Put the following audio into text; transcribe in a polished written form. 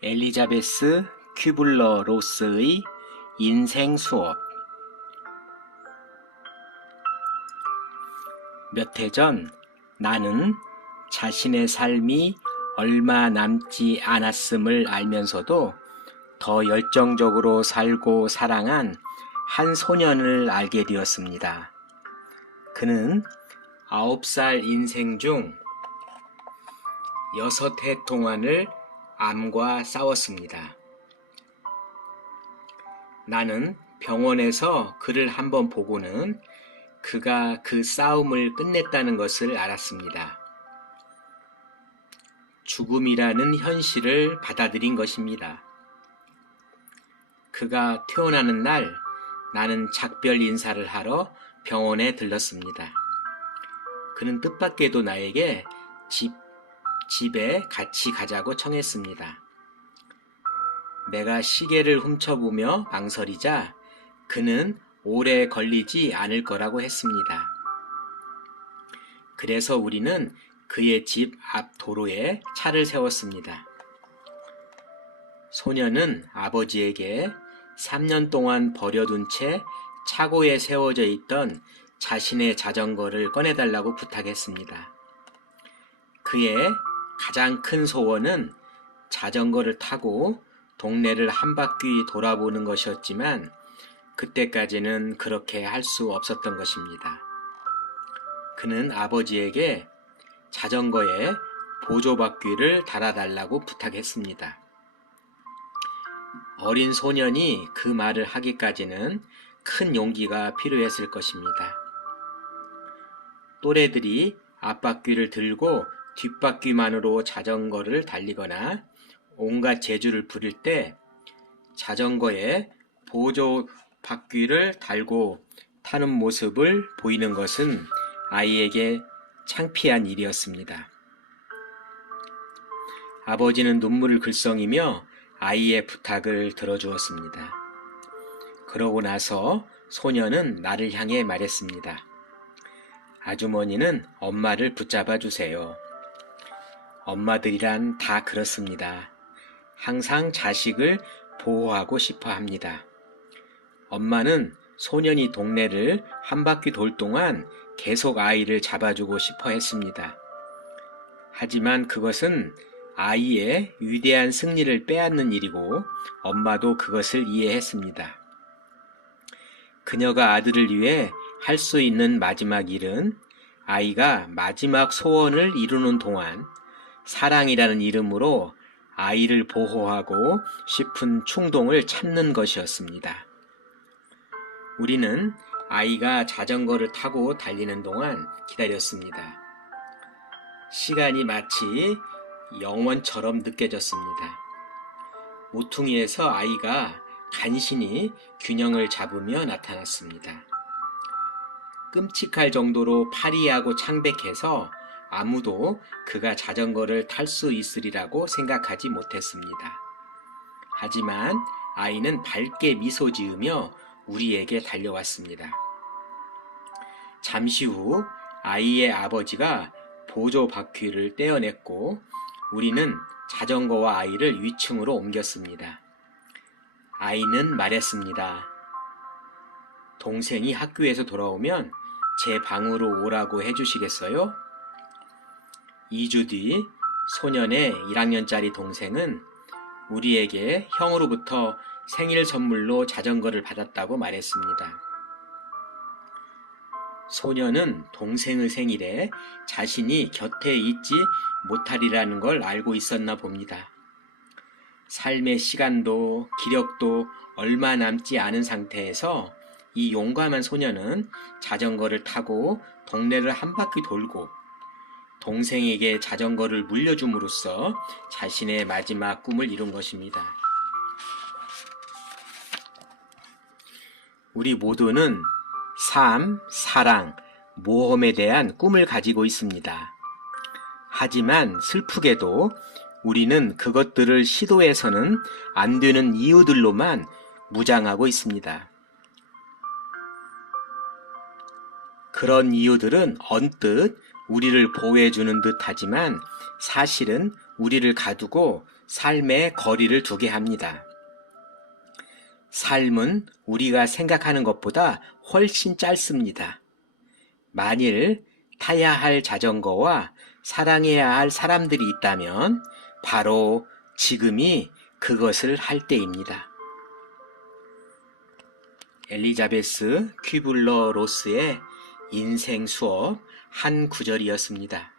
엘리자베스 큐블러 로스의 인생 수업. 몇 해 전 나는 자신의 삶이 얼마 남지 않았음을 알면서도 더 열정적으로 살고 사랑한 한 소년을 알게 되었습니다. 그는 9살 인생 중 6해 동안을 암과 싸웠습니다. 나는 병원에서 그를 한번 보고는 그가 그 싸움을 끝냈다는 것을 알았습니다. 죽음이라는 현실을 받아들인 것입니다. 그가 퇴원하는 날 나는 작별 인사를 하러 병원에 들렀습니다. 그는 뜻밖에도 나에게 집에 같이 가자고 청했습니다. 내가 시계를 훔쳐보며 망설이자 그는 오래 걸리지 않을 거라고 했습니다. 그래서 우리는 그의 집 앞 도로에 차를 세웠습니다. 소년은 아버지에게 3년 동안 버려둔 채 차고에 세워져 있던 자신의 자전거를 꺼내달라고 부탁했습니다. 그의 가장 큰 소원은 자전거를 타고 동네를 한 바퀴 돌아보는 것이었지만 그때까지는 그렇게 할 수 없었던 것입니다. 그는 아버지에게 자전거에 보조바퀴를 달아달라고 부탁했습니다. 어린 소년이 그 말을 하기까지는 큰 용기가 필요했을 것입니다. 또래들이 앞바퀴를 들고 뒷바퀴만으로 자전거를 달리거나 온갖 재주를 부릴 때 자전거에 보조 바퀴를 달고 타는 모습을 보이는 것은 아이에게 창피한 일이었습니다. 아버지는 눈물을 글썽이며 아이의 부탁을 들어주었습니다. 그러고 나서 소년은 나를 향해 말했습니다. 아주머니는 엄마를 붙잡아 주세요. 엄마들이란 다 그렇습니다. 항상 자식을 보호하고 싶어 합니다. 엄마는 소년이 동네를 한 바퀴 돌 동안 계속 아이를 잡아주고 싶어 했습니다. 하지만 그것은 아이의 위대한 승리를 빼앗는 일이고 엄마도 그것을 이해했습니다. 그녀가 아들을 위해 할 수 있는 마지막 일은 아이가 마지막 소원을 이루는 동안 사랑이라는 이름으로 아이를 보호하고 싶은 충동을 참는 것이었습니다. 우리는 아이가 자전거를 타고 달리는 동안 기다렸습니다. 시간이 마치 영원처럼 느껴졌습니다. 모퉁이에서 아이가 간신히 균형을 잡으며 나타났습니다. 끔찍할 정도로 파리하고 창백해서 아무도 그가 자전거를 탈 수 있으리라고 생각하지 못했습니다. 하지만 아이는 밝게 미소 지으며 우리에게 달려왔습니다. 잠시 후 아이의 아버지가 보조 바퀴를 떼어냈고 우리는 자전거와 아이를 위층으로 옮겼습니다. 아이는 말했습니다. 동생이 학교에서 돌아오면 제 방으로 오라고 해주시겠어요? 2주 뒤 소년의 1학년짜리 동생은 우리에게 형으로부터 생일 선물로 자전거를 받았다고 말했습니다. 소년은 동생의 생일에 자신이 곁에 있지 못하리라는 걸 알고 있었나 봅니다. 삶의 시간도 기력도 얼마 남지 않은 상태에서 이 용감한 소년은 자전거를 타고 동네를 한 바퀴 돌고 동생에게 자전거를 물려줌으로써 자신의 마지막 꿈을 이룬 것입니다. 우리 모두는 삶, 사랑, 모험에 대한 꿈을 가지고 있습니다. 하지만 슬프게도 우리는 그것들을 시도해서는 안 되는 이유들로만 무장하고 있습니다. 그런 이유들은 언뜻 우리를 보호해주는 듯 하지만 사실은 우리를 가두고 삶의 거리를 두게 합니다. 삶은 우리가 생각하는 것보다 훨씬 짧습니다. 만일 타야 할 자전거와 사랑해야 할 사람들이 있다면 바로 지금이 그것을 할 때입니다. 엘리자베스 퀴블러 로스의 인생 수업 한 구절이었습니다.